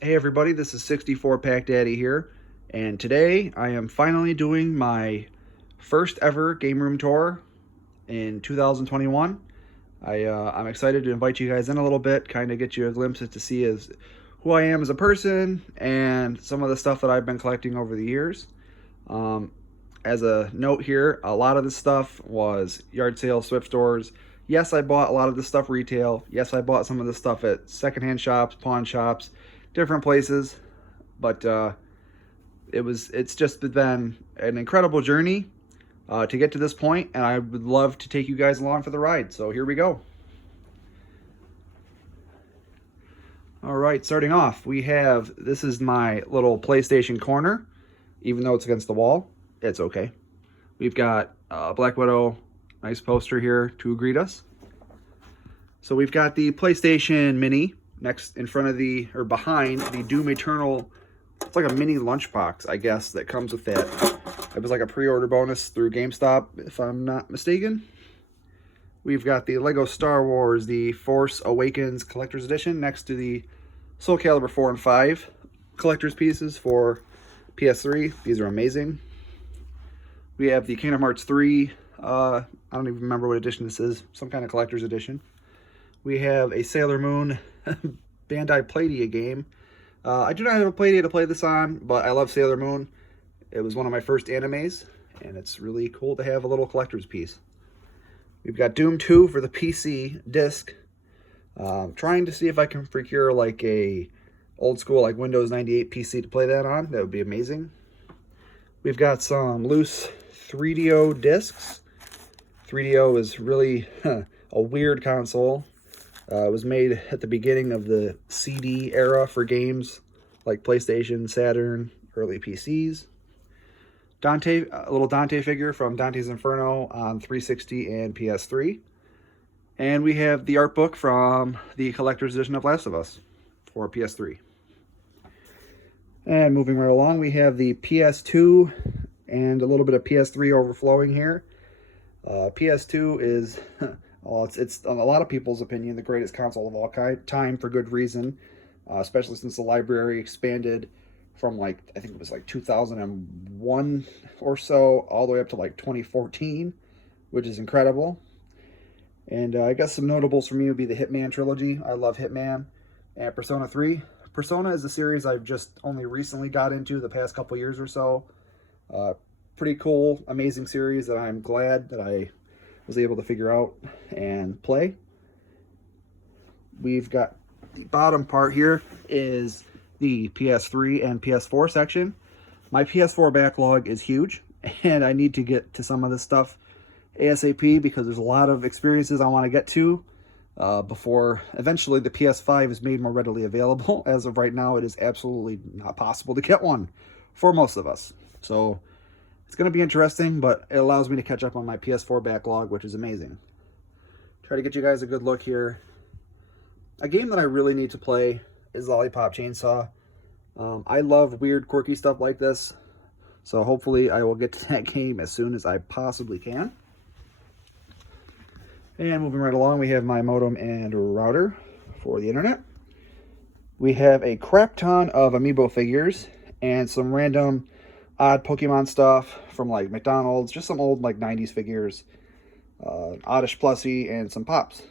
Hey everybody, this is 64 Pack Daddy here, and today I am finally doing my first ever game room tour in 2021. I'm excited to invite you guys in a little bit, kind of get you a glimpse to see as who I am as a person and some of the stuff that I've been collecting over the years. Um, as a note here, a lot of this stuff was yard sales, thrift stores. Yes, I bought a lot of this stuff retail. Yes, I bought some of this stuff at secondhand shops, pawn shops, different places. But it's just been an incredible journey to get to this point, and I would love to take you guys along for the ride. So here we go. All right, starting off, we have this is my little PlayStation corner. Even though it's against the wall, it's okay. We've got Black Widow, nice poster here to greet us. So we've got the PlayStation Mini next in front of the, or behind the Doom Eternal. It's like a mini lunchbox, I guess, that comes with that. It was like a pre-order bonus through GameStop, if I'm not mistaken. We've got the Lego Star Wars, the Force Awakens Collector's Edition next to the Soul Calibur 4 and 5 collector's pieces for PS3. These are amazing. We have the Kingdom Hearts 3. I don't even remember what edition this is. Some kind of collector's edition. We have a Sailor Moon Bandai Playdia game. I do not have a Playdia to play this on, but I love Sailor Moon. It was one of my first animes, and it's really cool to have a little collector's piece. We've got Doom 2 for the PC disc. Trying to see if I can procure like a old school like Windows 98 PC to play that on. That would be amazing. We've got some loose 3DO discs. 3DO is really a weird console. It was made at the beginning of the CD era for games like PlayStation, Saturn, early PCs. Dante, a little Dante figure from Dante's Inferno on 360 and PS3. And we have the art book from the collector's edition of Last of Us for PS3. And moving right along, we have the PS2 and a little bit of PS3 overflowing here. PS2 is, well, it's in a lot of people's opinion, the greatest console of all time for good reason, especially since the library expanded from like, I think it was like 2001 or so, all the way up to like 2014, which is incredible. And I guess some notables for me would be the Hitman trilogy. I love Hitman and Persona 3. Persona is a series I've just only recently got into the past couple years or so. Pretty cool, amazing series that I'm glad that I was able to figure out and play. We've got the bottom part here is the PS3 and PS4 section. My PS4 backlog is huge, and I need to get to some of this stuff ASAP because there's a lot of experiences I want to get to before eventually the PS5 is made more readily available. As of right now, it is absolutely not possible to get one for most of us. So it's going to be interesting, but it allows me to catch up on my PS4 backlog, which is amazing. Try to get you guys a good look here. A game that I really need to play is Lollipop Chainsaw. I love weird, quirky stuff like this, so hopefully I will get to that game as soon as I possibly can. And moving right along, we have my modem and router for the internet. We have a crap ton of Amiibo figures and some random odd Pokemon stuff from like McDonald's, just some old like 90s figures, Oddish plushie, and some pops.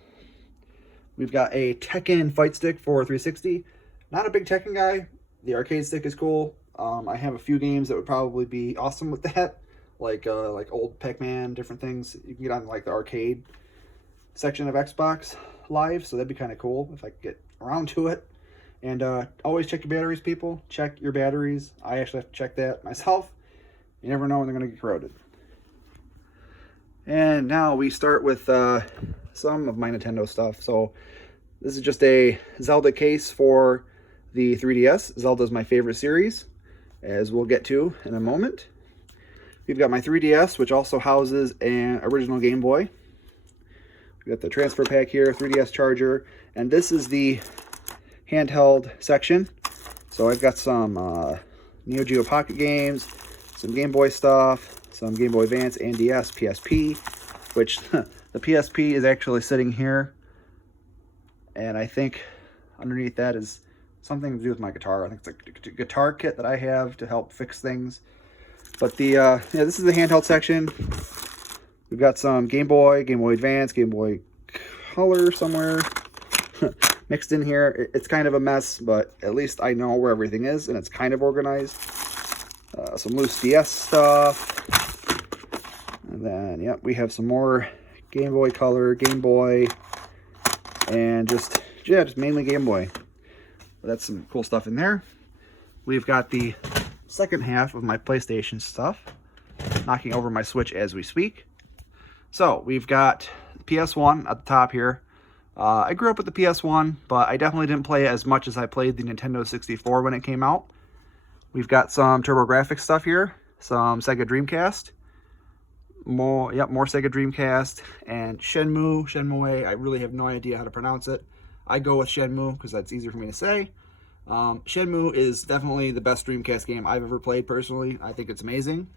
We've got a Tekken fight stick for 360. Not a big Tekken guy. The arcade stick is cool. I have a few games that would probably be awesome with that, like old Pac-Man, different things you can get on like the arcade section of Xbox Live, so that'd be kind of cool if I could get around to it. And always check your batteries, people. Check your batteries. I actually have to check that myself. You never know when they're going to get corroded. And now we start with some of my Nintendo stuff. So this is just a Zelda case for the 3DS. Zelda is my favorite series, as we'll get to in a moment. We've got my 3DS, which also houses an original Game Boy. We got the transfer pack here, 3DS charger, and this is the handheld section. So I've got some Neo Geo Pocket games, some Game Boy stuff, some Game Boy Advance and DS, PSP, which the PSP is actually sitting here, and I think underneath that is something to do with my guitar. I think it's a guitar kit that I have to help fix things. But the yeah, this is the handheld section. We've got some Game Boy, Game Boy Advance, Game Boy Color somewhere mixed in here. It's kind of a mess, but at least I know where everything is, and it's kind of organized. Some loose DS stuff. And then, yep, we have some more Game Boy Color, Game Boy, and just mainly Game Boy. But that's some cool stuff in there. We've got the second half of my PlayStation stuff, knocking over my Switch as we speak. So we've got PS1 at the top here. I grew up with the PS1, but I definitely didn't play it as much as I played the Nintendo 64 when it came out. We've got some TurboGrafx stuff here, some Sega Dreamcast, more Sega Dreamcast, and Shenmue. I really have no idea how to pronounce it. I go with Shenmue because that's easier for me to say. Shenmue is definitely the best Dreamcast game I've ever played personally. I think it's amazing.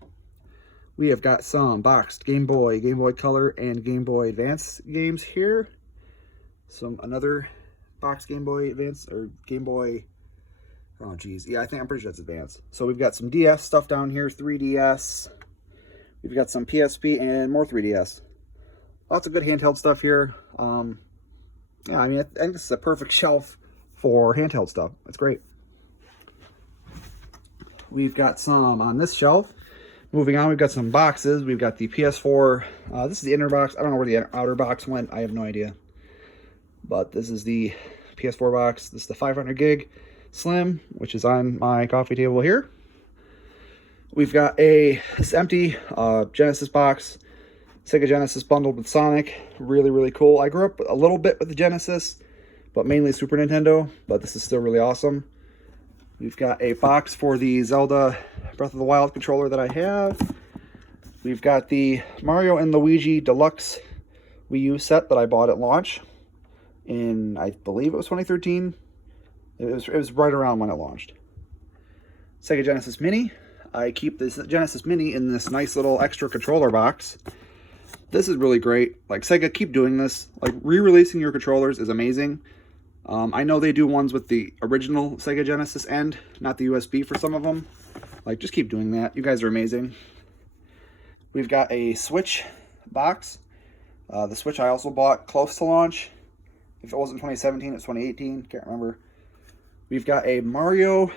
We have got some boxed Game Boy, Game Boy Color, and Game Boy Advance games here. Another boxed Game Boy Advance, or Game Boy, oh geez, yeah, I'm pretty sure that's Advance. So we've got some DS stuff down here, 3DS. We've got some PSP and more 3DS. Lots of good handheld stuff here. Yeah, I mean, I think this is a perfect shelf for handheld stuff. That's great. We've got some on this shelf. Moving on, we've got some boxes. We've got the PS4. This is the inner box. I don't know where the outer box went. I have no idea. But this is the PS4 box. This is the 500 gig Slim, which is on my coffee table here. We've got this empty Genesis box. Sega Genesis bundled with Sonic. Really, really cool. I grew up a little bit with the Genesis, but mainly Super Nintendo. But this is still really awesome. We've got a box for the Zelda Breath of the Wild controller that I have. We've got the Mario and Luigi Deluxe Wii U set that I bought at launch in, I believe it was 2013. It was right around when it launched. Sega Genesis Mini. I keep this Genesis Mini in this nice little extra controller box. This is really great. Like, Sega, keep doing this. Like, re-releasing your controllers is amazing. I know they do ones with the original Sega Genesis end, not the USB for some of them. Like, just keep doing that. You guys are amazing. We've got a Switch box. The Switch I also bought close to launch. If it wasn't 2017, it's 2018. Can't remember. We've got a Mario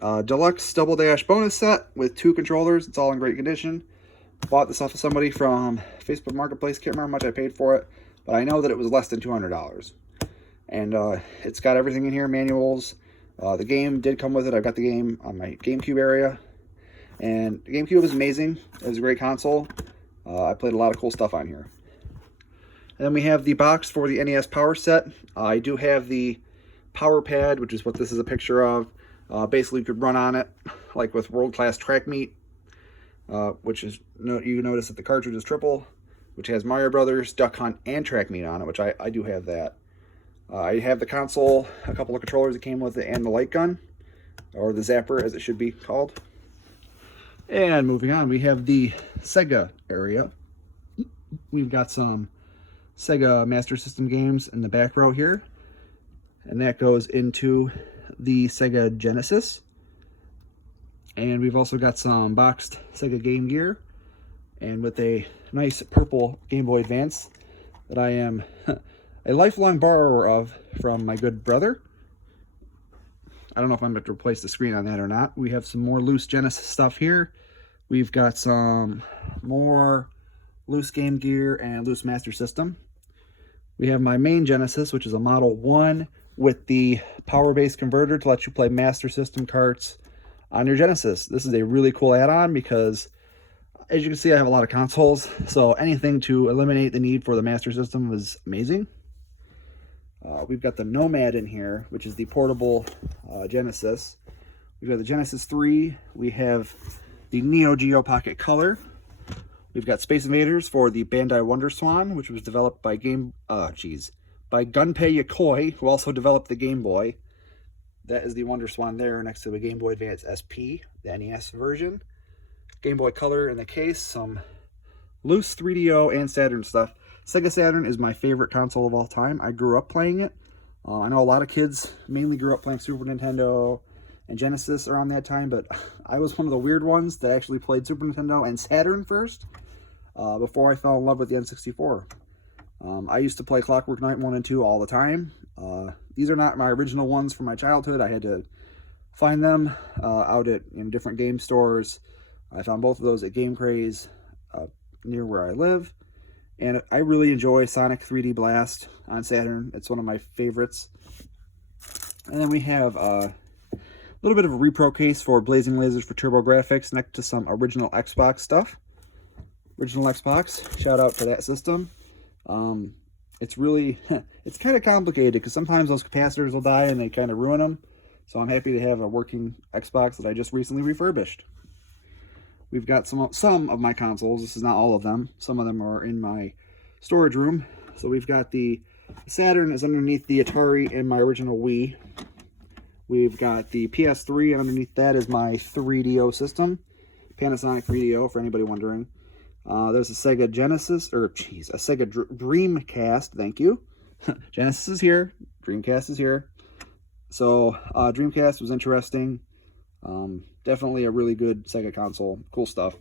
Deluxe Double Dash bonus set with 2 controllers. It's all in great condition. Bought this off of somebody from Facebook Marketplace. Can't remember how much I paid for it, but I know that it was less than $200. And it's got everything in here, manuals. The game did come with it. I've got the game on my GameCube area. And the GameCube is amazing. It was a great console. I played a lot of cool stuff on here. And then we have the box for the NES Power Set. I do have the Power Pad, which is what this is a picture of. Basically, you could run on it, like with World Class Track Meet, which is, you notice that the cartridge is triple, which has Mario Brothers, Duck Hunt, and Track Meet on it, which I do have that. I have the console, a couple of controllers that came with it, and the light gun, or the zapper as it should be called. And moving on, we have the Sega area. We've got some Sega Master System games in the back row here, and that goes into the Sega Genesis. And we've also got some boxed Sega Game Gear, and with a nice purple Game Boy Advance that I am a lifelong borrower of from my good brother. I don't know if I'm going to replace the screen on that or not. We have some more loose Genesis stuff here. We've got some more loose Game Gear and loose Master System. We have my main Genesis, which is a Model 1 with the power-based converter to let you play Master System carts on your Genesis. This is a really cool add-on because, as you can see, I have a lot of consoles, so anything to eliminate the need for the Master System was amazing. We've got the Nomad in here, which is the portable Genesis. We've got the Genesis 3. We have the Neo Geo Pocket Color. We've got Space Invaders for the Bandai Wonder Swan, which was developed by by Gunpei Yokoi, who also developed the Game Boy. That is the Wonder Swan there next to the Game Boy Advance SP, the NES version. Game Boy Color in the case, some loose 3DO and Saturn stuff. Sega Saturn is my favorite console of all time. I grew up playing it. I know a lot of kids mainly grew up playing Super Nintendo and Genesis around that time, but I was one of the weird ones that actually played Super Nintendo and Saturn first, before I fell in love with the N64. I used to play Clockwork Knight 1 and 2 all the time. These are not my original ones from my childhood. I had to find them out at different game stores. I found both of those at Game Craze near where I live. And I really enjoy Sonic 3D Blast on Saturn. It's one of my favorites. And then we have a little bit of a repro case for Blazing Lasers for TurboGrafx next to some original Xbox stuff. Original Xbox, shout out to that system. It's really, it's kind of complicated because sometimes those capacitors will die and they kind of ruin them. So I'm happy to have a working Xbox that I just recently refurbished. We've got some of my consoles. This is not all of them. Some of them are in my storage room. So we've got the Saturn is underneath the Atari and my original Wii. We've got the PS3, and underneath that is my 3DO system. Panasonic 3DO, for anybody wondering. There's a Sega Genesis, a Sega Dreamcast, thank you. Genesis is here, Dreamcast is here. So, Dreamcast was interesting. Definitely a really good Sega console. Cool stuff.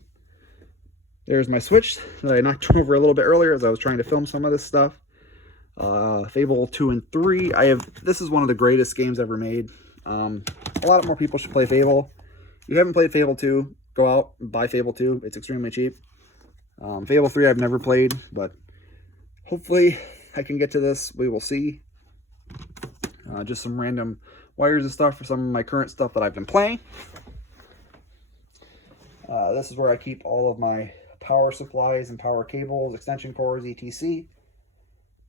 There's my Switch that I knocked over a little bit earlier as I was trying to film some of this stuff. Fable 2 and 3. This is one of the greatest games ever made. A lot more people should play Fable. If you haven't played Fable 2, go out and buy Fable 2. It's extremely cheap. Fable 3 I've never played, but hopefully I can get to this. We will see. Just some random wires and stuff for some of my current stuff that I've been playing. This is where I keep all of my power supplies and power cables, extension cords, etc.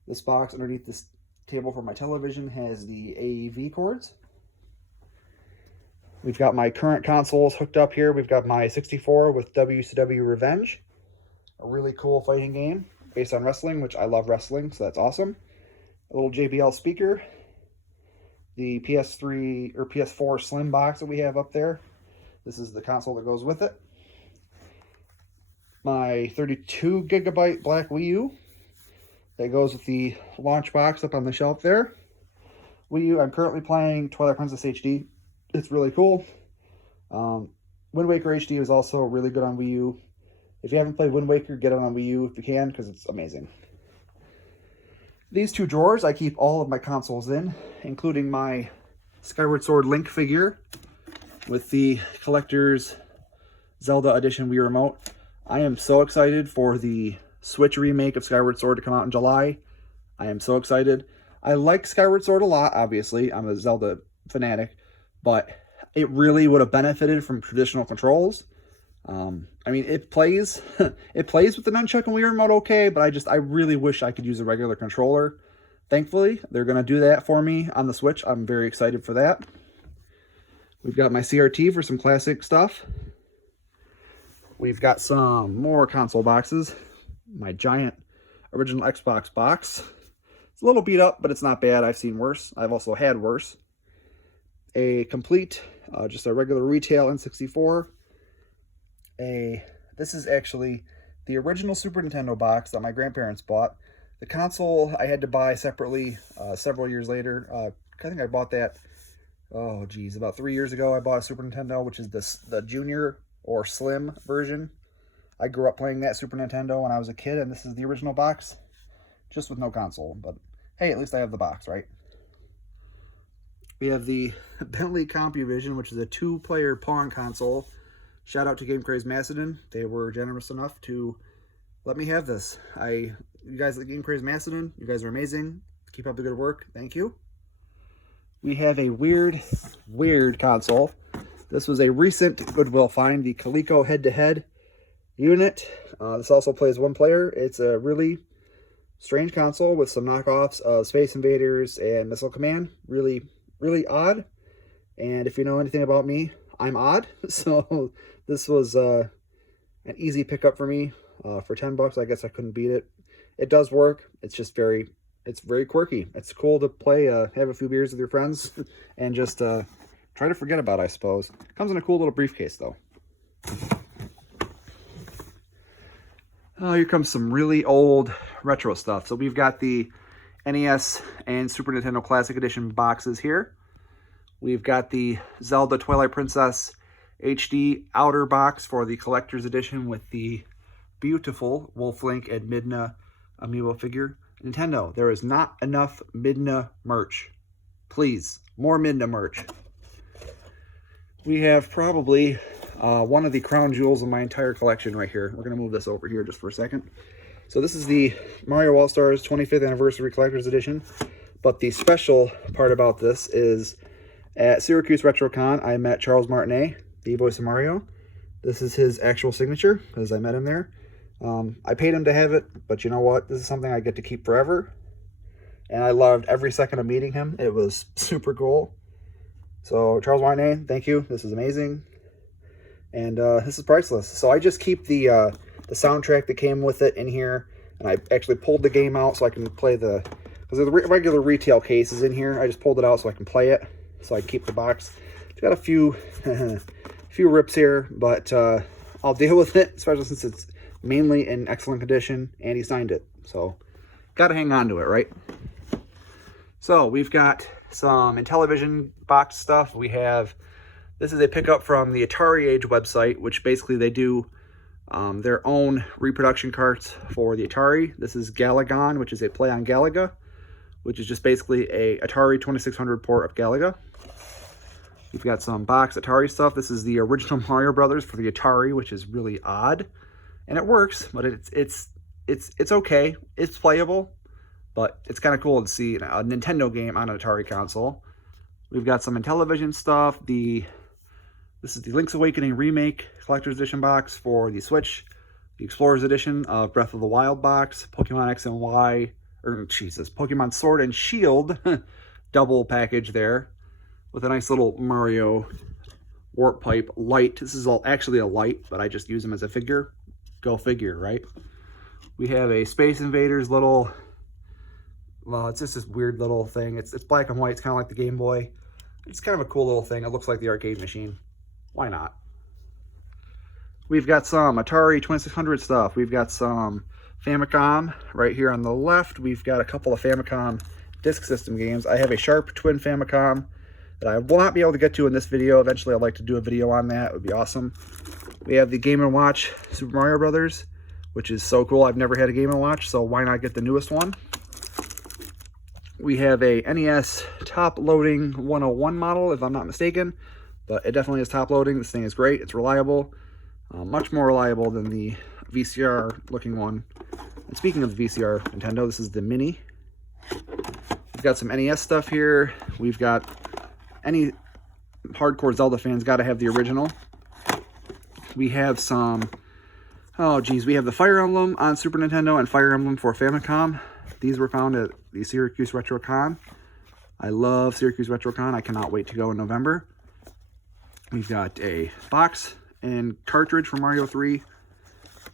This box underneath this table for my television has the AEV cords. We've got my current consoles hooked up here. We've got my 64 with WCW Revenge, a really cool fighting game based on wrestling, which I love wrestling, so that's awesome. A little JBL speaker, the PS3 or PS4 Slim box that we have up there. This is the console that goes with it. My 32 gigabyte black Wii U that goes with the launch box up on the shelf there. Wii U, I'm currently playing Twilight Princess HD. It's really cool. Wind Waker HD is also really good on Wii U. If you haven't played Wind Waker, get it on Wii U if you can, because it's amazing. These two drawers I keep all of my consoles in, including my Skyward Sword Link figure with the collector's Zelda Edition Wii Remote. I am so excited for the Switch remake of Skyward Sword to come out in July. I am so excited. I like Skyward Sword a lot, obviously. I'm a Zelda fanatic, but it really would have benefited from traditional controls. I mean, it plays it plays with the nunchuck and Wii Remote okay, but I really wish I could use a regular controller. Thankfully, they're going to do that for me on the Switch. I'm very excited for that. We've got my CRT for some classic stuff. We've got some more console boxes. My giant original Xbox box. It's a little beat up, but it's not bad. I've seen worse. I've also had worse. A complete, just a regular retail N64. This is actually the original Super Nintendo box that my grandparents bought. The console I had to buy separately several years later. I think I bought that, oh geez, about 3 years ago. I bought a Super Nintendo, which is the Junior or Slim version. I grew up playing that Super Nintendo when I was a kid, and this is the original box, just with no console. But hey, at least I have the box, right? We have the Bentley CompuVision, which is a 2-player Pong console. Shout out to Game Craze Macedon. They were generous enough to let me have this. You guys at Game Craze Macedon, you guys are amazing. Keep up the good work. Thank you. We have a weird console. This was a recent Goodwill find, the Coleco head-to-head unit. This also plays 1 player. It's a really strange console with some knockoffs of Space Invaders and Missile Command. Really odd. And if you know anything about me, I'm odd. So this was an easy pickup for me. For $10, I guess I couldn't beat it. It does work. It's just very quirky. It's cool to play, have a few beers with your friends, and just try to forget about it, I suppose. Comes in a cool little briefcase, though. Here comes some really old retro stuff. So we've got the NES and Super Nintendo Classic Edition boxes here. We've got the Zelda Twilight Princess HD outer box for the collector's edition with the beautiful Wolf Link and Midna amiibo figure. Nintendo, there is not enough Midna merch. Please, more Midna merch. We have probably one of the crown jewels of my entire collection right here. We're going to move this over here just for a second. So this is the Mario All-Stars 25th Anniversary Collector's Edition. But the special part about this is at Syracuse RetroCon, I met Charles Martinet, the voice of Mario. This is his actual signature, because I met him there. I paid him to have it, but you know what? This is something I get to keep forever. And I loved every second of meeting him. It was super cool. So, Charles Martinet, thank you. This is amazing. And this is priceless. So I just keep the soundtrack that came with it in here. And I actually pulled the game out so I can play the... Because the regular retail case is in here. I just pulled it out so I can play it. So I can keep the box. It's got a few, few rips here, but I'll deal with it, especially since it's mainly in excellent condition, and he signed it. So, gotta hang on to it, right? So, we've got some Intellivision box stuff. We have, this is a pickup from the Atari Age website, which basically they do their own reproduction carts for the Atari. This is Galagon, which is a play on Galaga, which is just basically a Atari 2600 port of Galaga. We've got some box Atari stuff. This is the original Mario Brothers for the Atari, which is really odd. And it works, but it's okay. It's playable, but it's kind of cool to see a Nintendo game on an Atari console. We've got some Intellivision stuff. This is the Link's Awakening Remake Collector's Edition box for the Switch. The Explorer's Edition of Breath of the Wild box. Pokemon X and Y, or Jesus, Pokemon Sword and Shield double package there with a nice little Mario Warp Pipe light. This is actually a light, but I just use them as a figure. Go figure, right? We have a Space Invaders little, well, it's just this weird little thing. It's black and white. It's kind of like the Game Boy. It's kind of a cool little thing. It looks like the arcade machine. Why not? We've got some Atari 2600 stuff. We've got some Famicom right here on the left. We've got a couple of Famicom Disk System games. I have a Sharp Twin Famicom that I will not be able to get to in this video. Eventually, I'd like to do a video on that. It would be awesome. We have the Game & Watch Super Mario Brothers, which is so cool. I've never had a Game & Watch, so why not get the newest one? We have a NES top loading 101 model, if I'm not mistaken, but it definitely is top loading. This thing is great. It's reliable, much more reliable than the VCR looking one. And speaking of the VCR Nintendo, this is the Mini. We've got some NES stuff here. We've got any hardcore Zelda fans got to have the original. We have some, oh geez, we have the Fire Emblem on Super Nintendo and Fire Emblem for Famicom. These were found at the Syracuse RetroCon. I love Syracuse RetroCon. I cannot wait to go in November. We've got a box and cartridge for Mario 3.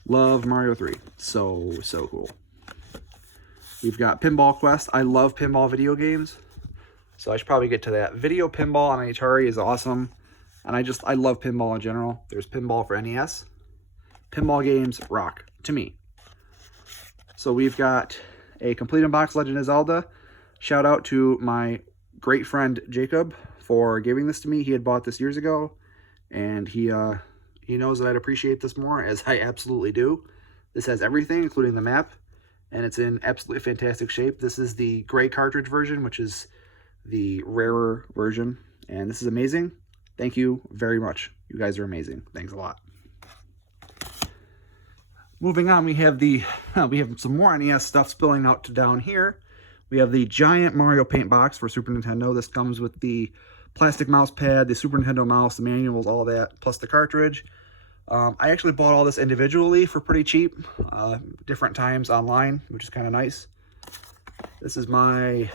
Love Mario 3. So cool. We've got Pinball Quest. I love pinball video games, so I should probably get to that. Video pinball on Atari is awesome. And I love pinball in general. There's pinball for NES. Pinball games rock, to me. So we've got a complete unboxed Legend of Zelda. Shout out to my great friend Jacob for giving this to me. He had bought this years ago, and he knows that I'd appreciate this more, as I absolutely do. This has everything, including the map, and it's in absolutely fantastic shape. This is the gray cartridge version, which is the rarer version, and this is amazing. Thank you very much. You guys are amazing. Thanks a lot. Moving on, we have some more NES stuff spilling out to down here. We have the giant Mario Paint box for Super Nintendo. This comes with the plastic mouse pad, the Super Nintendo mouse, the manuals, all that, plus the cartridge. I actually bought all this individually for pretty cheap, different times online, which is kind of nice. This is my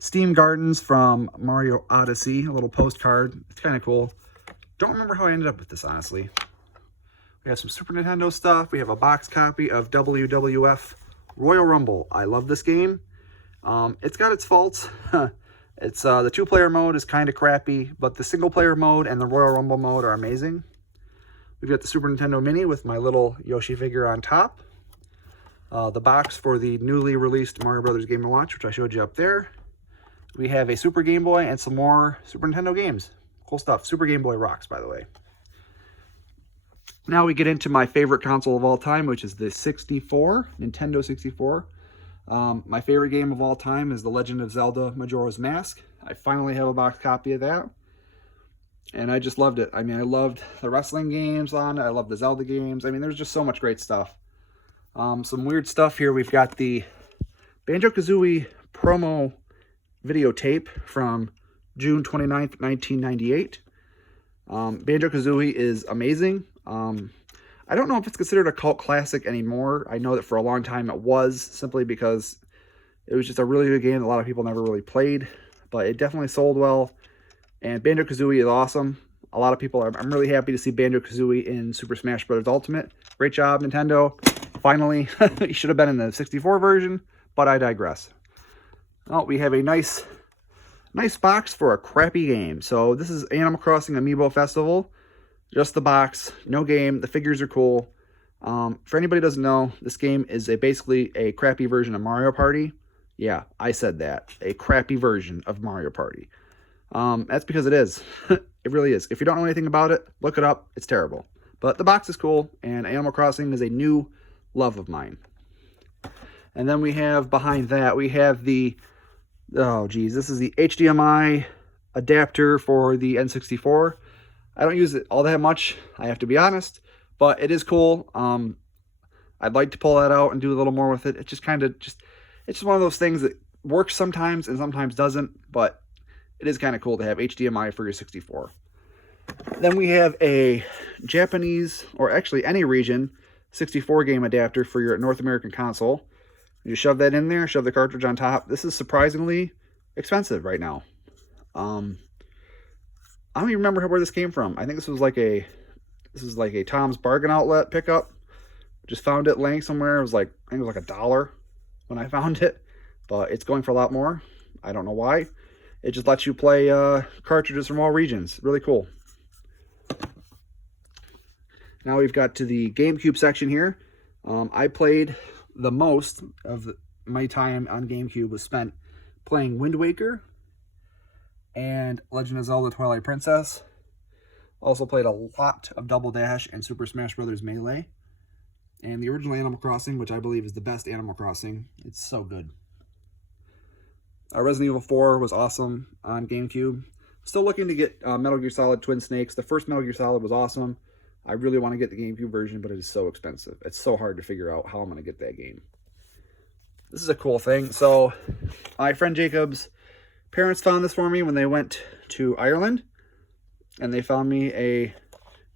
Steam Gardens from Mario Odyssey, a little postcard. It's kind of cool. Don't remember how I ended up with this, honestly. We have some Super Nintendo stuff. We have a box copy of WWF Royal Rumble. I love this game. It's got its faults. It's the two-player mode is kind of crappy, but the single-player mode and the Royal Rumble mode are amazing. We've got the Super Nintendo Mini with my little Yoshi figure on top. the box for the newly released Mario Brothers Game & Watch, which I showed you up there. We have a Super Game Boy and some more Super Nintendo games. Cool stuff. Super Game Boy rocks, by the way. Now we get into my favorite console of all time, which is the 64, Nintendo 64. My favorite game of all time is The Legend of Zelda Majora's Mask. I finally have a box copy of that. And I just loved it. I mean, I loved the wrestling games on it. I love the Zelda games. I mean, there's just so much great stuff. Some weird stuff here. We've got the Banjo-Kazooie promo videotape from June 29th, 1998. Banjo-Kazooie is amazing. I don't know if it's considered a cult classic anymore. I know that for a long time it was, simply because it was just a really good game that a lot of people never really played. But it definitely sold well. And Banjo-Kazooie is awesome. A lot of people I'm really happy to see Banjo-Kazooie in Super Smash Bros. Ultimate. Great job, Nintendo. Finally. You should have been in the 64 version, but I digress. Oh, we have a nice box for a crappy game. So this is Animal Crossing Amiibo Festival. Just the box, no game. The figures are cool. For anybody who doesn't know, this game is basically a crappy version of Mario Party. Yeah, I said that. A crappy version of Mario Party. That's because it is. It really is. If you don't know anything about it, look it up. It's terrible. But the box is cool, and Animal Crossing is a new love of mine. And then we have, behind that, we have the, oh geez, this is the HDMI adapter for the N64. I don't use it all that much, I have to be honest, but it is cool. I'd like to pull that out and do a little more with it. It's just it's just one of those things that works sometimes and sometimes doesn't, but it is kind of cool to have HDMI for your 64. Then we have a Japanese, or actually any region, 64 game adapter for your North American console. You shove that in there, shove the cartridge on top. This is surprisingly expensive right now. I don't even remember where this came from. I think this was like a Tom's Bargain Outlet pickup. Just found it laying somewhere. It was like, I think it was like $1 when I found it, but it's going for a lot more. I don't know why. It just lets you play cartridges from all regions. Really cool. Now we've got to the GameCube section here. I played the most of my time on GameCube was spent playing Wind Waker and Legend of Zelda Twilight Princess. Also played a lot of Double Dash and Super Smash Bros. Melee. And the original Animal Crossing, which I believe is the best Animal Crossing. It's so good. Resident Evil 4 was awesome on GameCube. Still looking to get Metal Gear Solid Twin Snakes. The first Metal Gear Solid was awesome. I really want to get the GameCube version, but it is so expensive. It's so hard to figure out how I'm going to get that game. This is a cool thing. So, my friend Jacob's parents found this for me when they went to Ireland. And they found me a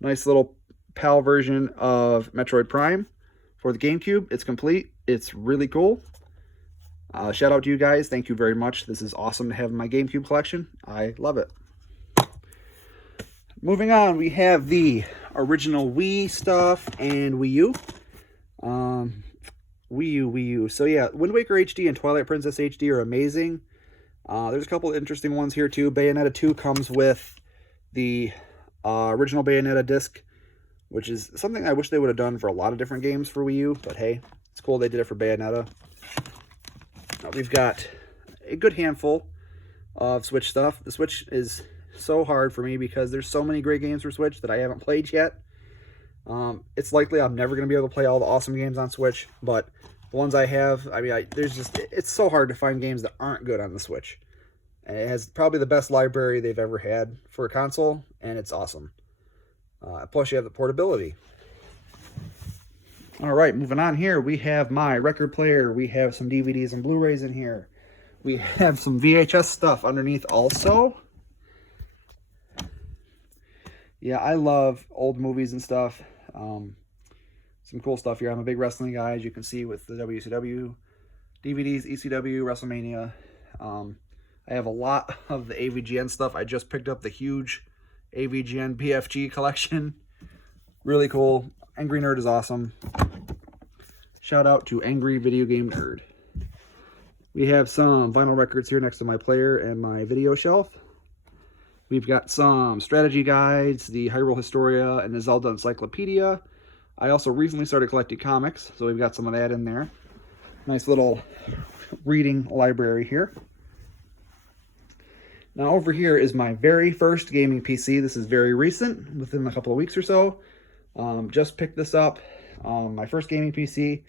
nice little PAL version of Metroid Prime for the GameCube. It's complete. It's really cool. Shout out to you guys. Thank you very much. This is awesome to have in my GameCube collection. I love it. Moving on, we have the original Wii stuff and Wii U. Wii U. So yeah, Wind Waker HD and Twilight Princess HD are amazing. There's a couple of interesting ones here too. Bayonetta 2 comes with the original Bayonetta disc, which is something I wish they would have done for a lot of different games for Wii U, but hey, it's cool they did it for Bayonetta. We've got a good handful of Switch stuff. The Switch is so hard for me because there's so many great games for Switch that I haven't played yet. It's likely I'm never going to be able to play all the awesome games on Switch, but the ones I have, I mean, it's so hard to find games that aren't good on the Switch. And it has probably the best library they've ever had for a console, and it's awesome. Plus, you have the portability. All right, moving on here, we have my record player. We have some DVDs and Blu-rays in here. We have some VHS stuff underneath also. Yeah, I love old movies and stuff. Some cool stuff here. I'm a big wrestling guy, as you can see, with the WCW DVDs, ECW, WrestleMania. I have a lot of the AVGN stuff. I just picked up the huge AVGN PFG collection. Really cool. Angry Nerd is awesome. Shout out to Angry Video Game Nerd. We have some vinyl records here next to my player and my video shelf. We've got some strategy guides, the Hyrule Historia, and the Zelda Encyclopedia. I also recently started collecting comics, so we've got some of that in there. Nice little reading library here. Now over here is my very first gaming PC. This is very recent, within a couple of weeks or so. Just picked this up. My first gaming PC.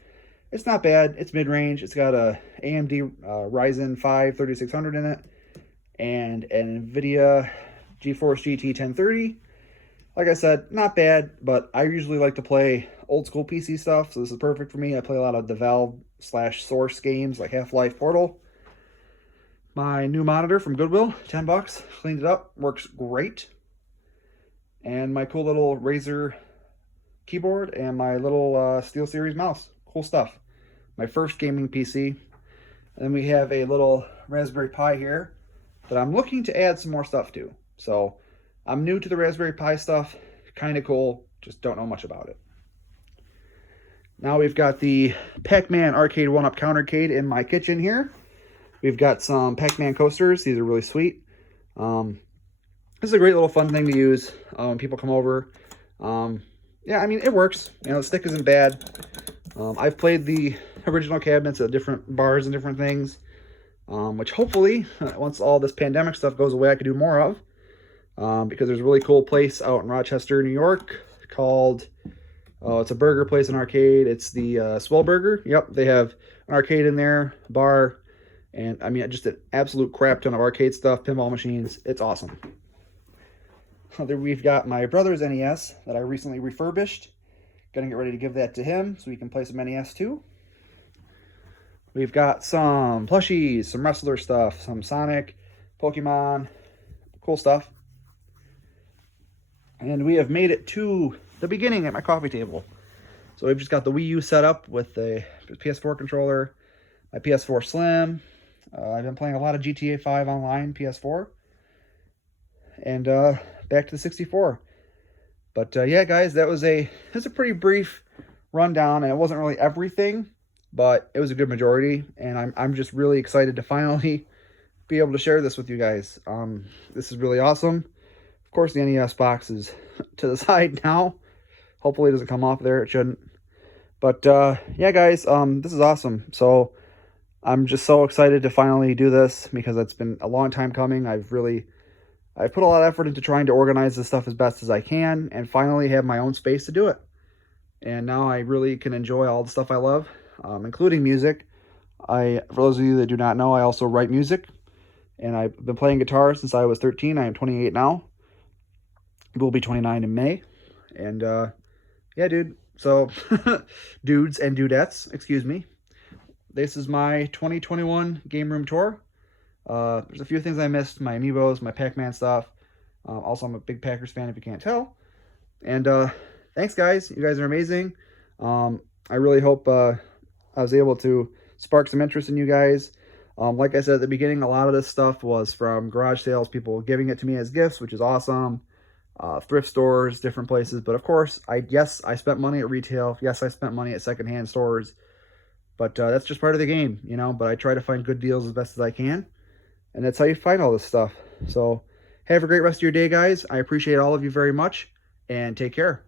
It's not bad. It's mid-range. It's got a AMD Ryzen 5 3600 in it and an NVIDIA GeForce GT 1030. Like I said, not bad, but I usually like to play old school PC stuff, so this is perfect for me. I play a lot of the Valve/Source games like Half-Life, Portal. My new monitor from Goodwill, 10 bucks, cleaned it up, works great. And my cool little Razer keyboard and my little SteelSeries mouse. Cool stuff. My first gaming PC. And then we have a little Raspberry Pi here that I'm looking to add some more stuff to. So I'm new to the Raspberry Pi stuff. Kind of cool, just don't know much about it. Now we've got the Pac-Man Arcade 1-Up Countercade in my kitchen here. We've got some Pac-Man coasters. These are really sweet. This is a great little fun thing to use when people come over. Yeah, I mean, it works. You know, the stick isn't bad. I've played the original cabinets at different bars and different things, which hopefully, once all this pandemic stuff goes away, I could do more of. Because there's a really cool place out in Rochester, New York called, it's a burger place, an arcade. It's the Swell Burger. Yep, they have an arcade in there, a bar, and I mean, just an absolute crap ton of arcade stuff, pinball machines. It's awesome. There we've got my brother's NES that I recently refurbished. Gonna get ready to give that to him so he can play some NES too. We've got some plushies, some wrestler stuff, some Sonic, Pokemon, cool stuff. And we have made it to the beginning at my coffee table. So we've just got the Wii U set up with the PS4 controller, my PS4 Slim. I've been playing a lot of GTA 5 online, PS4. And back to the 64. But yeah, guys, that was a pretty brief rundown, and it wasn't really everything, but it was a good majority. And I'm just really excited to finally be able to share this with you guys. This is really awesome. Of course, the NES box is to the side now. Hopefully it doesn't come off there. It shouldn't. But yeah, guys, this is awesome. So I'm just so excited to finally do this because it's been a long time coming. I've put a lot of effort into trying to organize this stuff as best as I can and finally have my own space to do it. And now I really can enjoy all the stuff I love, including music. For those of you that do not know, I also write music. And I've been playing guitar since I was 13. I am 28 now. Will be 29 in May. And yeah, dude. So, dudes and dudettes, excuse me. This is my 2021 game room tour. There's a few things I missed. My Amiibos, my Pac-Man stuff. Also, I'm a big Packers fan if you can't tell. And thanks, guys. You guys are amazing. I really hope I was able to spark some interest in you guys. Like I said at the beginning, a lot of this stuff was from garage sales, people giving it to me as gifts, which is awesome. Thrift stores, different places. But of course, yes, I spent money at retail. Yes, I spent money at secondhand stores. But that's just part of the game, you know. But I try to find good deals as best as I can. And that's how you find all this stuff. So have a great rest of your day, guys. I appreciate all of you very much. And take care.